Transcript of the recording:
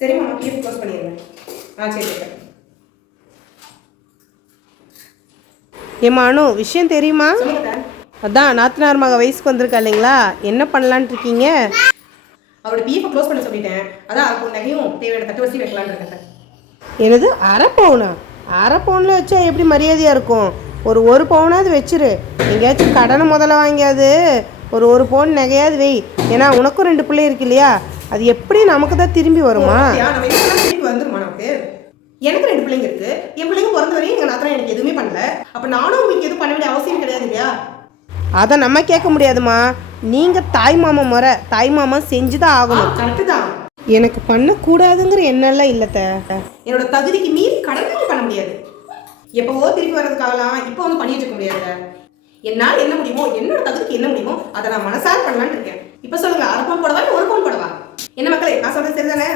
சரிம்மா, PF close பண்ணிடுங்க. சரி. ஏம்மா அனு, விஷயம் தெரியுமா? சொல்லுங்க. அதான் நாத்தனார் மக வயசுக்கு வந்திருக்கா இல்லைங்களா, என்ன பண்ணலான் இருக்கீங்க? அவரோட பிஎஃப் க்ளோஸ் பண்ண சொல்லிட்டேன். அதான் அப்போ நகையும் தேவையான தட்டுவரிசையும் வைக்கலான்னு இருக்கேன். எனது அரை பவுனா? அரை பவுனில் வச்சா எப்படி மரியாதையாக இருக்கும்? ஒரு பவுனாவது வச்சிரு. எங்கேயாச்சும் கடனை முதல்ல வாங்கியாது ஒரு பவுன் நகையாவது வை. ஏன்னா உனக்கும் 2 பிள்ளை இருக்கு இல்லையா, அது எப்படி நமக்கு தான் திரும்பி வருமா? திரும்பி வந்துருமா நமக்கு? எனக்கு 2 பிள்ளைங்க இருக்கு. என் பிள்ளைங்க பிறந்த வரையும் எங்கள் நாத்தனா எனக்கு எதுவுமே பண்ணல. அப்போ நானும் உங்களுக்கு எதுவும் பண்ண வேண்டிய அவசியம் கிடையாது இல்லையா? அதை நம்ம கேட்க முடியாதுமா. நீங்கள் தாய் மாமா முறை, தாய் மாமா செஞ்சு தான் ஆகணும். கரெக்டு தான். எனக்கு பண்ணக்கூடாதுங்கிற எண்ணெல்லாம் இல்லைத்த. என்னோட தகுதிக்கு மீறி கடன் பண்ண முடியாது. எப்போவோ திருப்பி வர்றதுக்காகலாம் இப்போ வந்து பண்ணிட்டு இருக்க முடியாது. என்னால் என்ன முடியுமோ, என்னோட தகுதிக்கு என்ன முடியுமோ அதை நான் மனசார பண்ணலான்னு இருக்கேன். இப்போ சொல்லுங்க, 1/2 பவுன் போடவா இல்லை 1 பவுன் போடவா? என்ன மக்களே, நான் சொல்றது சரிதானே?